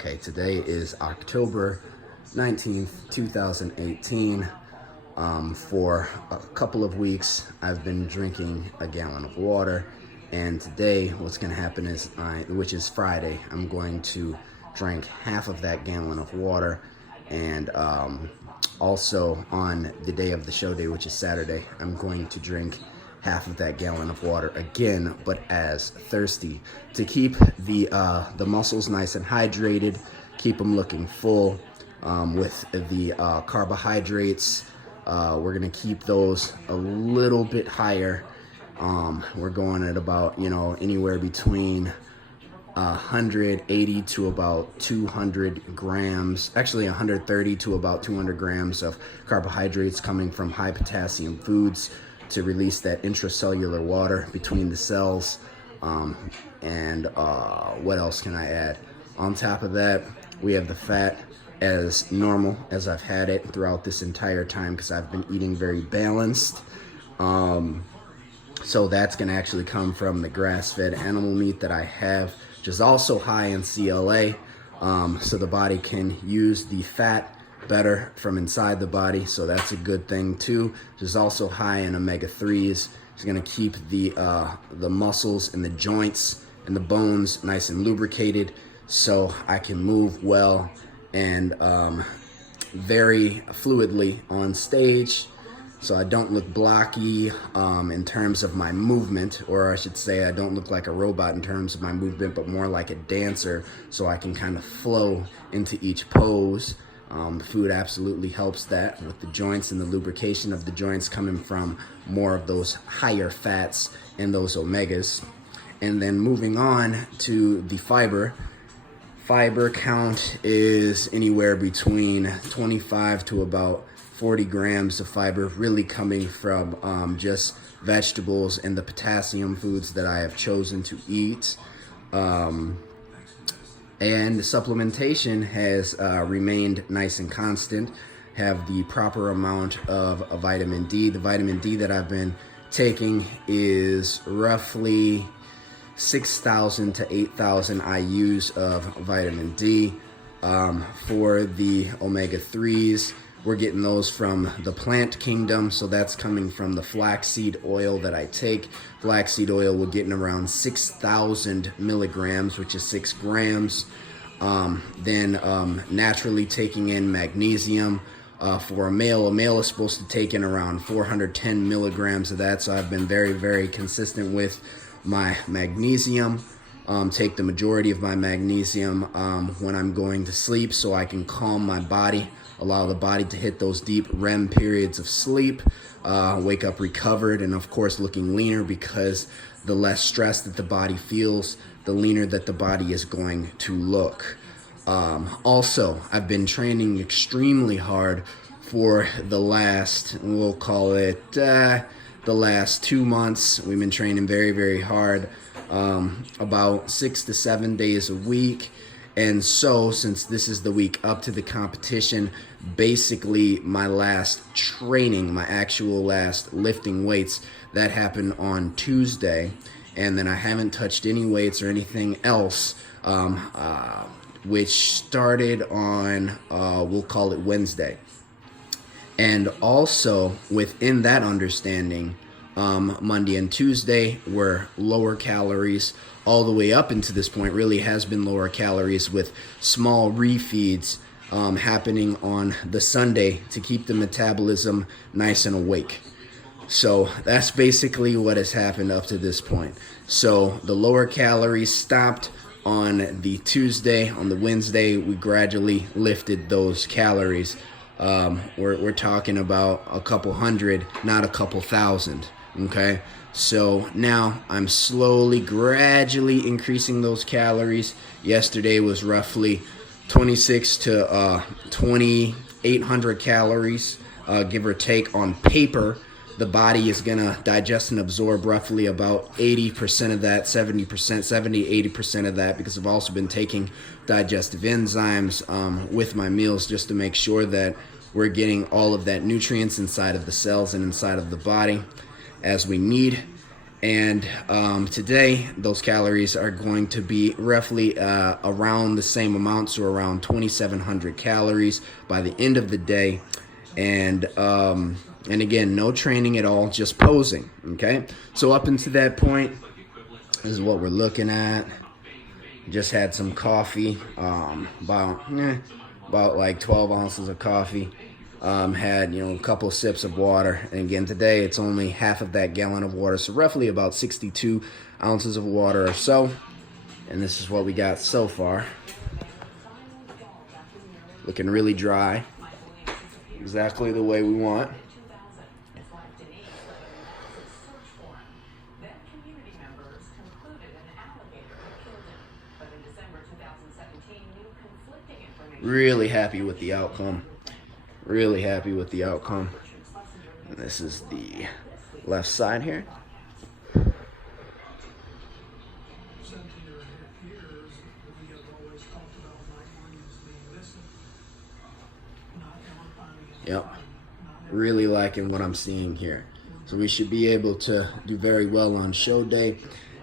Okay, today is October 19th, 2018. For a couple of weeks, I've been drinking a gallon of water, and today what's going to happen is, which is Friday, I'm going to drink half of that gallon of water, and also on the day of the show day, which is Saturday, I'm going to drink half of that gallon of water again, but as thirsty, to keep the muscles nice and hydrated, keep them looking full. With the carbohydrates, we're gonna keep those a little bit higher. We're going at about, anywhere between 180 to about 200 grams, actually 130 to about 200 grams of carbohydrates coming from high potassium foods to release that intracellular water between the cells. And what else can I add? On top of that, we have the fat as normal as I've had it throughout this entire time because I've been eating very balanced. So that's going to actually come from the grass-fed animal meat that I have, which is also high in CLA, so the body can use the fat better from inside the body, so that's a good thing too. Which is also high in omega-3s. It's going to keep the muscles and the joints and the bones nice and lubricated, so I can move well and very fluidly on stage, so I don't look blocky in terms of my movement, or I should say I don't look like a robot in terms of my movement, but more like a dancer, so I can kind of flow into each pose. The food absolutely helps that with the joints and the lubrication of the joints coming from more of those higher fats and those omegas. And then moving on to the fiber. Fiber count is anywhere between 25 to about 40 grams of fiber, really coming from just vegetables and the potassium foods that I have chosen to eat. And the supplementation has remained nice and constant. Have the proper amount of vitamin D. The vitamin D that I've been taking is roughly 6,000 to 8,000 IUs of vitamin D. For the omega-3s, we're getting those from the plant kingdom, so that's coming from the flaxseed oil that I take. Flaxseed oil, we're getting around 6,000 milligrams, which is 6 grams. Then naturally taking in magnesium. For a male is supposed to take in around 410 milligrams of that, so I've been very, very consistent with my magnesium. Take the majority of my magnesium when I'm going to sleep, so I can calm my body, allow the body to hit those deep REM periods of sleep, wake up recovered, and of course looking leaner, because the less stress that the body feels, the leaner that the body is going to look. Also, I've been training extremely hard for the last, we'll call it the last 2 months. We've been training very, very hard, about 6 to 7 days a week. And so, since this is the week up to the competition, basically my last training, my actual last lifting weights, that happened on Tuesday. And then I haven't touched any weights or anything else, which started on, we'll call it Wednesday. And also, within that understanding, Monday and Tuesday were lower calories. All the way up into this point really has been lower calories, with small refeeds happening on the Sunday to keep the metabolism nice and awake. So that's basically what has happened up to this point. So the lower calories stopped on the Tuesday. On the Wednesday, we gradually lifted those calories. We're talking about a couple hundred, not a couple thousand. Okay, so now I'm slowly, gradually increasing those calories. Yesterday was roughly 26 to 2,800 calories, give or take. On paper, the body is going to digest and absorb roughly about 80% of that, 70%, 80% of that, because I've also been taking digestive enzymes with my meals, just to make sure that we're getting all of that nutrients inside of the cells and inside of the body as we need. And today, those calories are going to be roughly around the same amount, so around 2,700 calories by the end of the day. And again, no training at all, just posing. Okay, so up until that point, this is what we're looking at. Just had some coffee, about like 12 ounces of coffee. Had a couple of sips of water, and again today it's only half of that gallon of water, so roughly about 62 ounces of water or so. And this is what we got so far. Looking really dry, exactly the way we want. Really happy with the outcome. Really happy with the outcome. And this is the left side here. Yep. Really liking what I'm seeing here. So we should be able to do very well on show day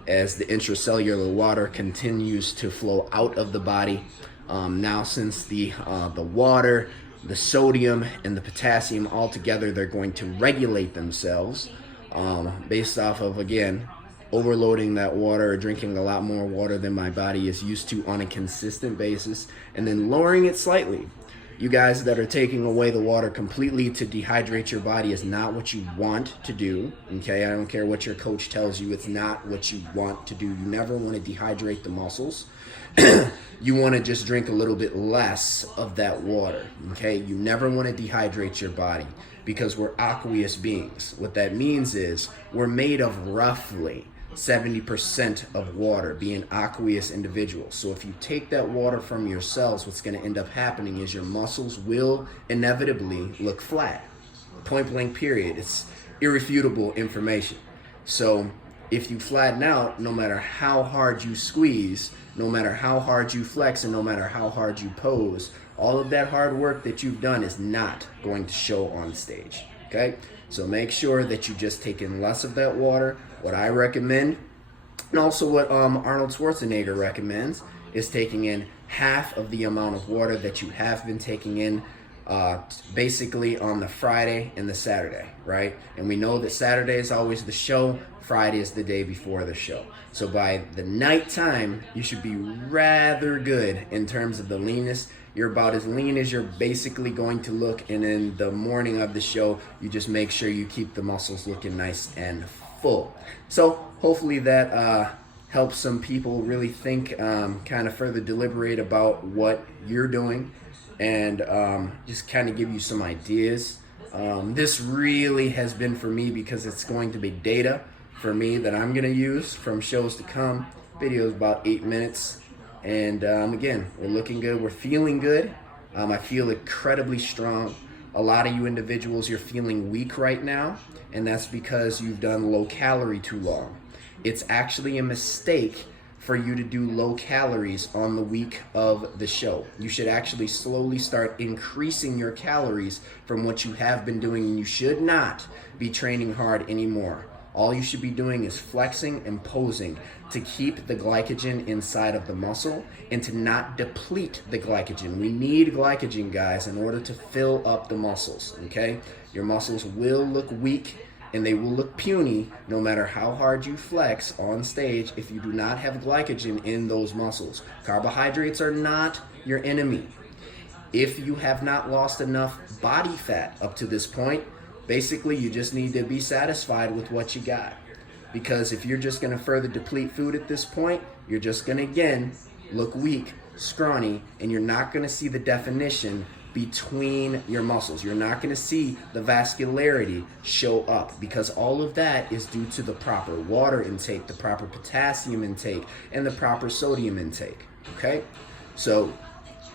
as the intracellular water continues to flow out of the body. Now since the water, the sodium, and the potassium all together, they're going to regulate themselves based off of, again, overloading that water or drinking a lot more water than my body is used to on a consistent basis, and then lowering it slightly. You guys that are taking away the water completely to dehydrate your body is not what you want to do, okay? I don't care what your coach tells you, it's not what you want to do. You never want to dehydrate the muscles. You want to just drink a little bit less of that water, okay? You never want to dehydrate your body because we're aqueous beings. What that means is we're made of roughly 70% of water, being aqueous individuals. So if you take that water from your cells, what's going to end up happening is your muscles will inevitably look flat. Point blank period. It's irrefutable information. So if you flatten out, no matter how hard you squeeze, no matter how hard you flex, and no matter how hard you pose, all of that hard work that you've done is not going to show on stage, okay? So make sure that you just take in less of that water. What I recommend, and also what Arnold Schwarzenegger recommends, is taking in half of the amount of water that you have been taking in basically on the Friday and the Saturday, right? And we know that Saturday is always the show, Friday is the day before the show. So by the nighttime, you should be rather good in terms of the leanness. You're about as lean as you're basically going to look, and in the morning of the show, you just make sure you keep the muscles looking nice and full. So hopefully that helps some people really think, kind of further deliberate about what you're doing, and just kind of give you some ideas. This really has been for me because it's going to be data for me that I'm going to use from shows to come. Videos about 8 minutes. And again, we're looking good. We're feeling good. I feel incredibly strong. A lot of you individuals, you're feeling weak right now, and that's because you've done low calorie too long. It's actually a mistake for you to do low calories on the week of the show. You should actually slowly start increasing your calories from what you have been doing, and you should not be training hard anymore. All you should be doing is flexing and posing to keep the glycogen inside of the muscle and to not deplete the glycogen. We need glycogen, guys, in order to fill up the muscles, okay? Your muscles will look weak and they will look puny no matter how hard you flex on stage if you do not have glycogen in those muscles. Carbohydrates are not your enemy. If you have not lost enough body fat up to this point, basically, you just need to be satisfied with what you got. Because if you're just going to further deplete food at this point, you're just going to, again, look weak, scrawny, and you're not going to see the definition between your muscles. You're not going to see the vascularity show up because all of that is due to the proper water intake, the proper potassium intake, and the proper sodium intake, okay? So,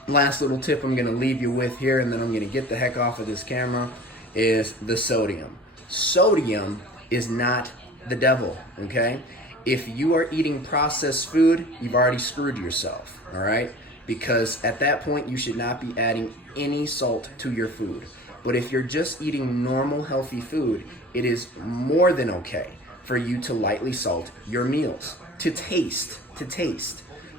last little tip I'm going to leave you with here, and then I'm going to get the heck off of this camera, is the sodium. Sodium is not the devil, okay? If you are eating processed food, you've already screwed yourself, all right? Because at that point, you should not be adding any salt to your food. But if you're just eating normal, healthy food, it is more than okay. for you to lightly salt your meals. To taste.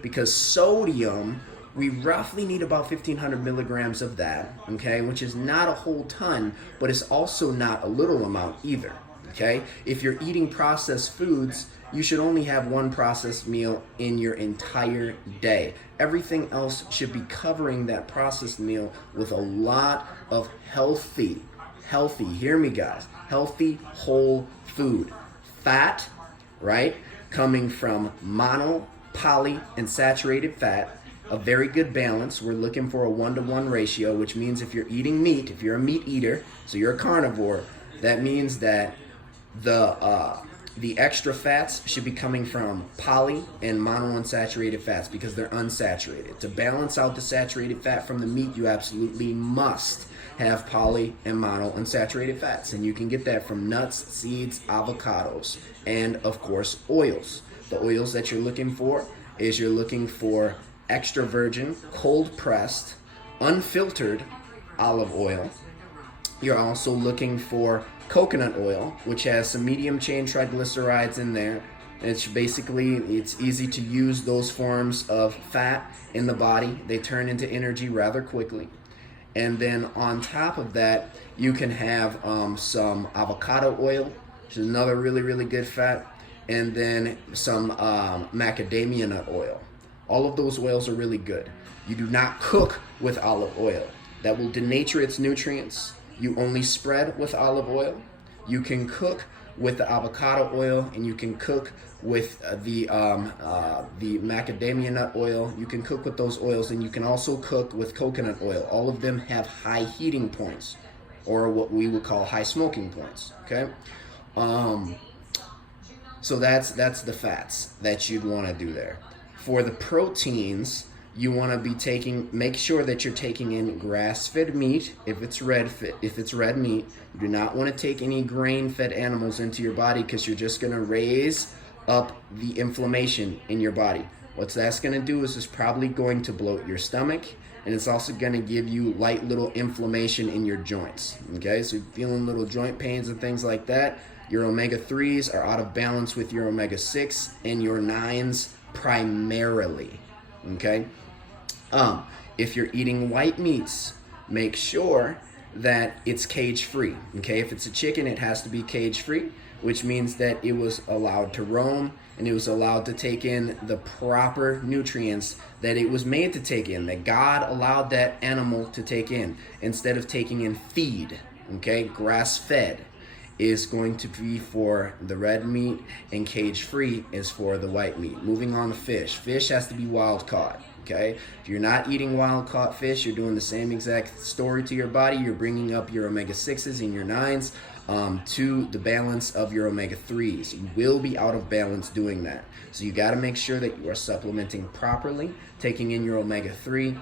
Because sodium, we roughly need about 1,500 milligrams of that, okay, which is not a whole ton, but it's also not a little amount either, okay? If you're eating processed foods, you should only have one processed meal in your entire day. Everything else should be covering that processed meal with a lot of healthy, hear me guys, healthy whole food. Fat, right, coming from mono, poly, and saturated fat, a very good balance. We're looking for a 1-to-1 ratio, which means if you're eating meat, if you're a meat eater, so you're a carnivore, that means that the extra fats should be coming from poly and monounsaturated fats because they're unsaturated. To balance out the saturated fat from the meat, you absolutely must have poly and monounsaturated fats. And you can get that from nuts, seeds, avocados, and of course, oils. The oils that you're looking for is you're looking for extra virgin, cold pressed, unfiltered olive oil. You're also looking for coconut oil, which has some medium chain triglycerides in there. It's easy to use those forms of fat in the body. They turn into energy rather quickly. And then on top of that, you can have some avocado oil, which is another really, really good fat. And then some macadamia nut oil. All of those oils are really good. You do not cook with olive oil. That will denature its nutrients. You only spread with olive oil. You can cook with the avocado oil, and you can cook with the macadamia nut oil. You can cook with those oils, and you can also cook with coconut oil. All of them have high heating points, or what we would call high smoking points. Okay, so that's the fats that you'd want to do there. For the proteins, you want to be make sure that you're taking in grass-fed meat if it's red meat. You do not want to take any grain-fed animals into your body because you're just going to raise up the inflammation in your body. What that's going to do is it's probably going to bloat your stomach, and it's also going to give you light little inflammation in your joints. Okay, so you're feeling little joint pains and things like that. Your omega-3s are out of balance with your omega-6 and your 9s primarily. Okay, if you're eating white meats, make sure that it's cage-free. Okay, if it's a chicken, it has to be cage-free, which means that it was allowed to roam and it was allowed to take in the proper nutrients that it was made to take in, that God allowed that animal to take in, instead of taking in feed. Okay, grass-fed is going to be for the red meat, and cage-free is for the white meat. Moving on to fish. Fish has to be wild caught. Okay, if you're not eating wild caught fish, you're doing the same exact story to your body. You're bringing up your omega-6s and your 9s to the balance of your omega-3s. You will be out of balance doing that. So you got to make sure that you are supplementing properly, taking in your omega-3.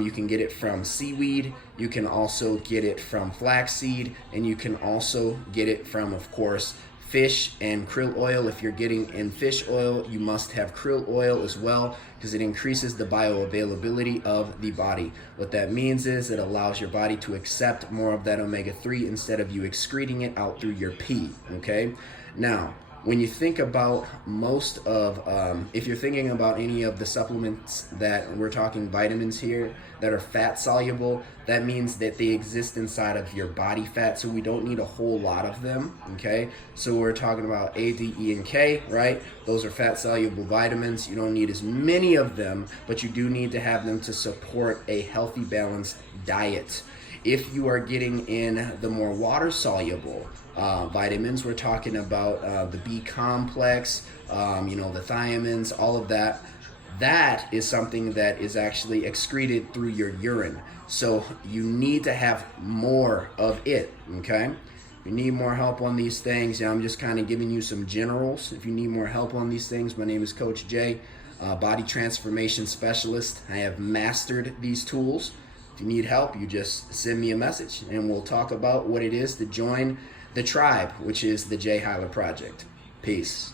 You can get it from seaweed, you can also get it from flaxseed, and you can also get it from, of course, fish and krill oil. If you're getting in fish oil, you must have krill oil as well, because it increases the bioavailability of the body. What that means is it allows your body to accept more of that omega-3 instead of you excreting it out through your pee. Okay, now when you think about most of, if you're thinking about any of the supplements that we're talking vitamins here that are fat soluble, that means that they exist inside of your body fat, so we don't need a whole lot of them, okay? So we're talking about A, D, E, and K, right? Those are fat soluble vitamins. You don't need as many of them, but you do need to have them to support a healthy, balanced diet. If you are getting in the more water soluble vitamins, we're talking about the B complex, the thiamines, all of that. That is something that is actually excreted through your urine. So you need to have more of it, okay? If you need more help on these things, I'm just kind of giving you some generals. If you need more help on these things, my name is Coach Jay, body transformation specialist. I have mastered these tools. If you need help, you just send me a message and we'll talk about what it is to join the tribe, which is the Jay Hyler Project. Peace.